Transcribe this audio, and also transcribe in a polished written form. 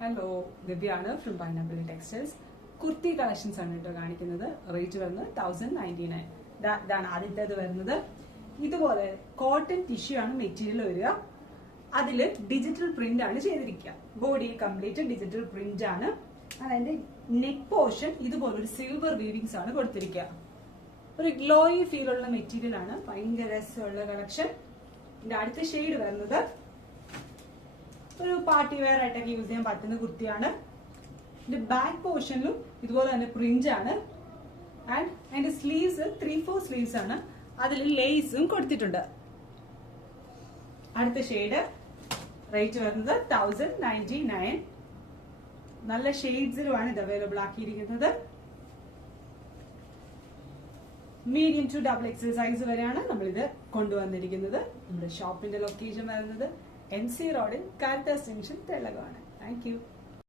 Hello, ദിവ്യാണ് from pineapple textiles. Kurti collections ആണ് കേട്ടോ കാണിക്കുന്നത്. റേറ്റ് വരുന്നത് 1099. ഇതാണ് ആദ്യത്തേത് വരുന്നത്. ഇതുപോലെ കോട്ടൺ ടിഷ്യൂ ആണ് മെറ്റീരിയൽ വരിക. അതില് ഡിജിറ്റൽ പ്രിന്റ് ആണ് ചെയ്തിരിക്കുക. ബോഡി കംപ്ലീറ്റ് ഡിജിറ്റൽ പ്രിന്റ് ആണ്. അതിന്റെ നെക്ക് പോർഷൻ ഇതുപോലെ ഒരു സിൽവർ വീവിങ്സ് ആണ് കൊടുത്തിരിക്കുക. ഒരു ഗ്ലോയി ഫീൽ ഉള്ള മെറ്റീരിയൽ ആണ്. ഭയങ്കര രസമുള്ള കളക്ഷൻ. ഇതിന്റെ അടുത്ത ഷെയ്ഡ് വരുന്നത് ഒരു പാർട്ടി വെയർ ആയിട്ടൊക്കെ യൂസ് ചെയ്യാൻ പറ്റുന്ന കുർത്തിയാണ്. ഇതിന്റെ ബാക്ക് പോർഷനിലും ഇതുപോലെ തന്നെ പ്രിന്റ് ആണ്. ആൻഡ് അതിന്റെ സ്ലീവ്സ് 3/4 സ്ലീവ്സ് ആണ്. അതിൽ ലേസും കൊടുത്തിട്ടുണ്ട്. അടുത്ത ഷെയ്ഡ് റേറ്റ് വരുന്നത് 1099. നല്ല ഷെയ്ഡ്സിലുമാണ് ഇത് അവൈലബിൾ ആക്കിയിരിക്കുന്നത്. Medium to double XL size വരെയാണ് നമ്മളിത് കൊണ്ടുവന്നിരിക്കുന്നത്. നമ്മുടെ ഷോപ്പിന്റെ ലൊക്കേഷൻ വരുന്നത് MC റോഡിൽ Caritas junction, Telangana. Thank U.